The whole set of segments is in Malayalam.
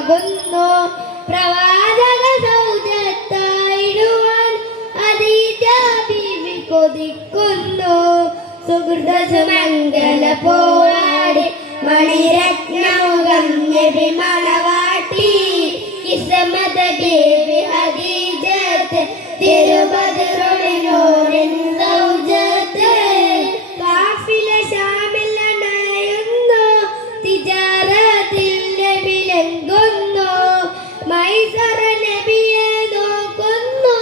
ജപമാകുന്നു. പ്രവാചക സൗജത്തായിടുവാൻ ഖദീജ ബീവി കൊതിക്കുന്നു. സുഹൃത സുമംഗല പോവാടി മണിരത്നമുഖം നബി മണവാട്ടി. കിസ്മത ബീവി ഖദീജത്ത് തിരുബദ്റുനൂറിൻ സൗജത്ത്. കാഫില ശാമിൽ അണയുന്നു തിജാറത്തിൽ നബി ലംഘുന്നു. മൈസറ നബിയെ നോക്കുന്നു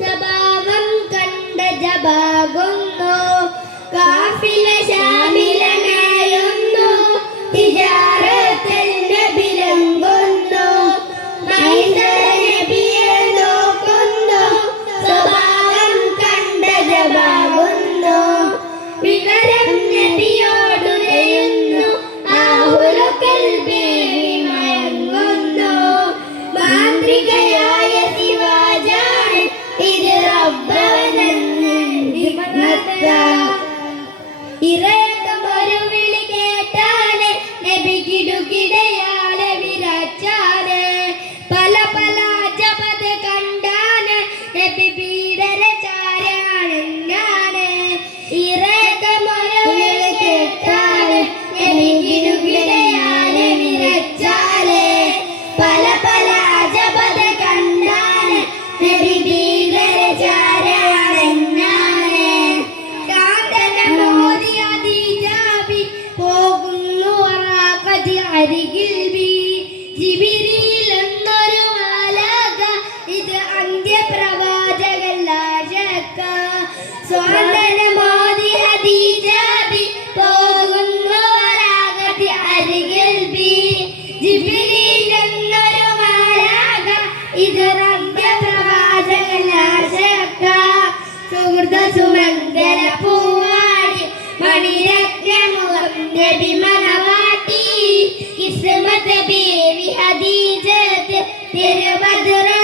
സ്വഭാവം കണ്ട ജപാകുന്നു. കാഫില ശാമിൽ അണയുന്നു തിജാറത്തിൽ നബി ലംഘുന്നു. മൈസറ നബിയെ നോക്കുന്നു സ്വഭാവം കണ്ട ജപാകുന്നു. വിവരം നബിയോടുരയുന്നു ആഹുലുക്കൽ ബീവി മയങ്ങുന്നു. മാന്ത്രികയായ ശിവാജാണ് ഇത് റബ്ബവനെന്ന് ഇറയത്തുമൊരു വിളി കേട്ടാന് നബി കിടുകിടയാലെ വിറച്ചാന്. പല പല ജപത് കണ്ടാന് നബി പീഡരചാരാണെന്നാണ്. ഇറയത്തുമൊരു വിളി കേട്ടാന് നബി കിടുകിടയാലെ വിറച്ചാല്. പല പല ജപത് കണ്ടാന് നബി പീഡരചാരാണെന്നാണ്. കാന്തനമോദി അതിജാബി പോകുന്നു വറാഖതി അരികിൽ ബി. ജിബിരിൽ എന്നൊരു മാലാഖ ഇത് അന്ത്യപ്രവാചകൻ ലാ ശക്ക. സ്വാതന്ത്ര്യമോദി അതിജാബി പോകുന്നു വറാഖതി അരികിൽ ബി. ജിബിരിൽ എന്നൊരു മാലാഖ ഇത് അന്ത്യപ്രവാചകൻ ലാ ശക്ക. സുഹൃത സുമംഗല പൂവാടി മണിരത്നമുഖം നബി മണവാട്ടി. കിസ്മത ബീവി ഖദീജത്ത് തിരുബദ്റുനൂറിൻ